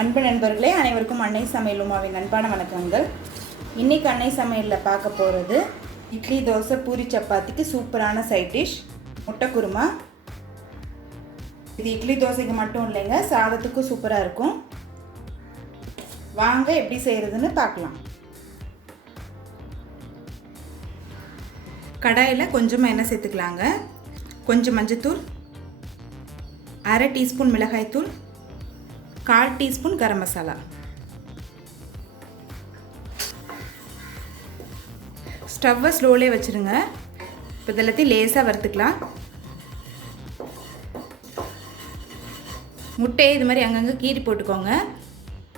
அன்பு நண்பர்களே, அனைவருக்கும் அன்னை சமையல் உமாவின் அன்பான வணக்கங்கள். இன்றைக்கி அன்னை சமையலில் பார்க்க போகிறது இட்லி, தோசை, பூரி, சப்பாத்திக்கு சூப்பரான சைட் டிஷ் முட்டை குருமா. இது இட்லி தோசைக்கு மட்டும் இல்லைங்க, சாதத்துக்கும் சூப்பராக இருக்கும். வாங்க எப்படி செய்கிறதுன்னு பார்க்கலாம். கடாயில் கொஞ்சமாக எண்ணெய் சேர்த்துக்கலாங்க. கொஞ்சம் மஞ்சத்தூள், அரை டீஸ்பூன் மிளகாய்த்தூள், 1/4 டீஸ்பூன் கரம் மசாலா. ஸ்டவ்வை ஸ்லோலே வச்சுருங்க. இப்போ இதெல்லாத்தையும் லேசாக வறுத்துக்கலாம். முட்டையை இது மாதிரி அங்கங்கே கீறி போட்டுக்கோங்க,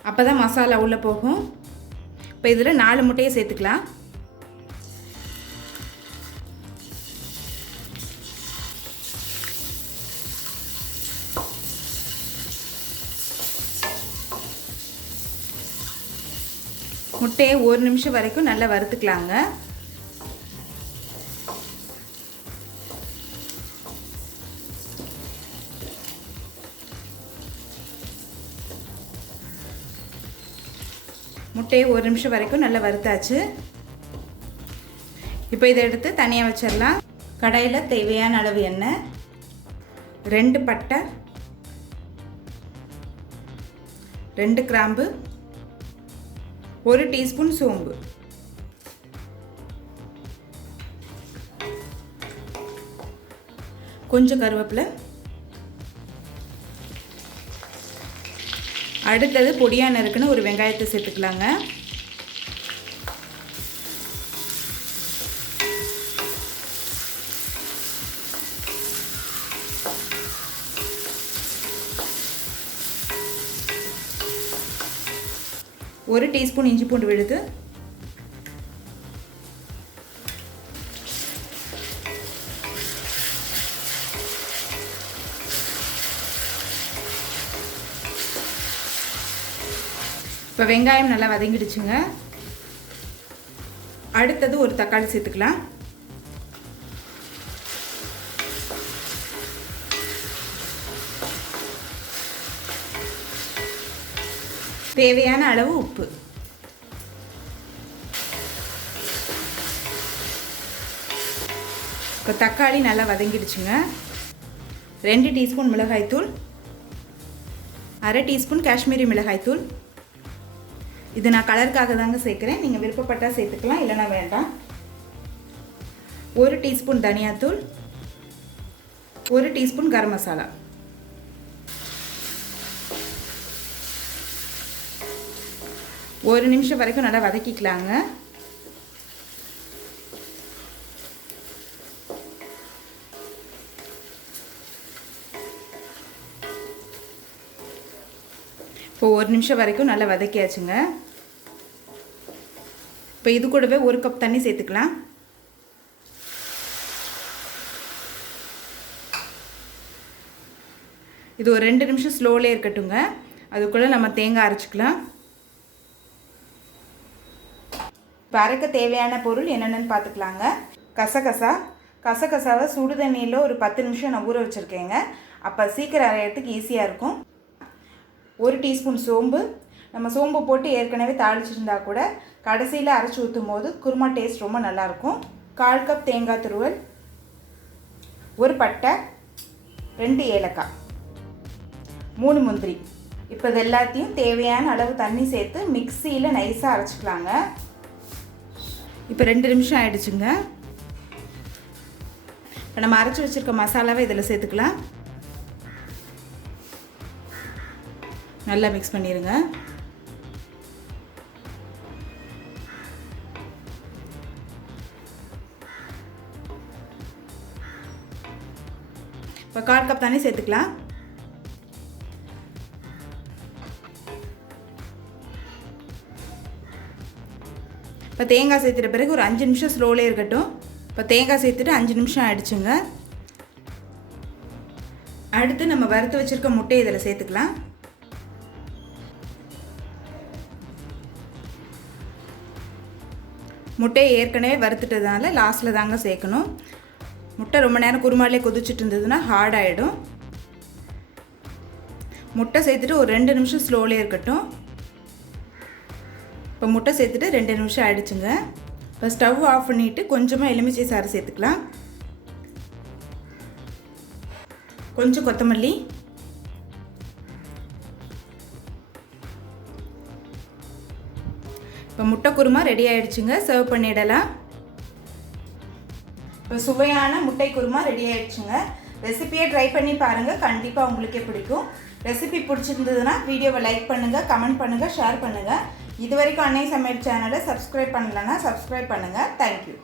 அப்போ தான் மசாலா உள்ளே போகும். இப்போ இதில் 4 முட்டையை சேர்த்துக்கலாம். முட்டையை 1 நிமிஷம் வரைக்கும் நல்லா வறுத்துக்கலாங்க. முட்டையை 1 நிமிஷம் வரைக்கும் நல்லா வறுத்தாச்சு. இப்போ இதை எடுத்து தனியாக வச்சிடலாம். கடாயில் தேவையான அளவு எண்ணெய், 2 பட்டை, 2 கிராம்பு, 1 டீஸ்பூன் சோம்பு, கொஞ்சம் கருவேப்பிலை. அடுத்தது பொடியாக நறுக்குன்னு ஒரு வெங்காயத்தை சேர்த்துக்கலாங்க. ஒரு டீஸ்பூன் இஞ்சி பூண்டு விழுது, இப்போ வெங்காயம் நல்லா வதங்கிடுச்சுங்க. அடுத்தது ஒரு தக்காளி சேர்த்துக்கலாம். தேவையான அளவு உப்பு. இப்போ தக்காளி நல்லா வதங்கிடுச்சுங்க. 2 டீஸ்பூன் மிளகாய்த்தூள், அரை டீஸ்பூன் காஷ்மீரி மிளகாய்த்தூள். இது நான் கலருக்காக தாங்க சேர்க்குறேன், நீங்கள் விருப்பப்பட்டால் சேர்த்துக்கலாம், இல்லைனா வேண்டாம். 1 டீஸ்பூன் தனியாத்தூள், 1 டீஸ்பூன் கரம் மசாலா. ஒரு நிமிஷம் வரைக்கும் நல்லா வதக்கிக்கலாங்க. இப்போ 1 நிமிஷம் வரைக்கும் நல்லா வதக்கியாச்சுங்க. இப்போ இது கூடவே 1 கப் தண்ணி சேர்த்துக்கலாம். இது ஒரு 2 நிமிஷம் ஸ்லோலே இருக்கட்டுங்க. அதுக்குள்ளே நம்ம தேங்காய் அரைச்சிக்கலாம். இப்போ அரைக்க தேவையான பொருள் என்னென்னு பார்த்துக்கலாங்க. கசகசாவை சுடு தண்ணியில் ஒரு 10 நிமிஷம் நான் ஊற வச்சுருக்கேங்க. அப்போ சீக்கிரம் அரைகிறதுக்கு ஈஸியாக இருக்கும். 1 டீஸ்பூன் சோம்பு. நம்ம சோம்பு போட்டு ஏற்கனவே தாளிச்சிருந்தா கூட கடைசியில் அரைச்சி ஊற்றும் போது குருமா டேஸ்ட் ரொம்ப நல்லாயிருக்கும். 1/4 கப் தேங்காய் துருவல், 1 பட்டை, 2 ஏலக்காய், 3 முந்திரி. இப்போ இது எல்லாத்தையும் தேவையான அளவு தண்ணி சேர்த்து மிக்சியில் நைஸாக அரைச்சிக்கலாங்க. இப்போ 2 நிமிஷம் ஆயிடுச்சுங்க. இப்போ நம்ம அரைச்சி வச்சுருக்க மசாலாவை இதில் சேர்த்துக்கலாம். நல்லா மிக்ஸ் பண்ணிடுங்க. இப்போ 1/4 கப் தண்ணி சேர்த்துக்கலாம். இப்போ தேங்காய் சேர்த்துட்ட பிறகு ஒரு 5 நிமிஷம் ஸ்லோலே இருக்கட்டும். இப்போ தேங்காய் சேர்த்துட்டு 5 நிமிஷம் ஆயிடுச்சுங்க. அடுத்து நம்ம வறுத்து வச்சுருக்க முட்டையை இதில் சேர்த்துக்கலாம். முட்டையை ஏற்கனவே வறுத்துட்டதுனால லாஸ்ட்டில் தாங்க சேர்க்கணும். முட்டை ரொம்ப நேரம் குருமாலே கொதிச்சுட்டு இருந்ததுன்னா ஹார்ட் ஆகிடும். முட்டை சேர்த்துட்டு ஒரு 2 நிமிஷம் ஸ்லோவிலே இருக்கட்டும். இப்போ முட்டை சேர்த்துட்டு 2 நிமிஷம் ஆகிடுச்சுங்க. இப்போ ஸ்டவ் ஆஃப் பண்ணிவிட்டு கொஞ்சமாக எலுமிச்சை சாறு சேர்த்துக்கலாம். கொஞ்சம் கொத்தமல்லி, இப்போ முட்டை குருமா ரெடி ஆகிடுச்சுங்க. சர்வ் பண்ணிடலாம். இப்போ சுவையான முட்டை குருமா ரெடி ஆகிடுச்சுங்க. ரெசிபியை ட்ரை பண்ணி பாருங்கள், கண்டிப்பாக உங்களுக்கே பிடிக்கும். ரெசிபி பிடிச்சிருந்ததுன்னா வீடியோவை லைக் பண்ணுங்கள், கமெண்ட் பண்ணுங்கள், ஷேர் பண்ணுங்கள். இது வரைக்கும் அன்னை சமையல் சேனலை சப்ஸ்கிரைப் பண்ணலைன்னா சப்ஸ்கிரைப் பண்ணுங்கள். தேங்க்யூ.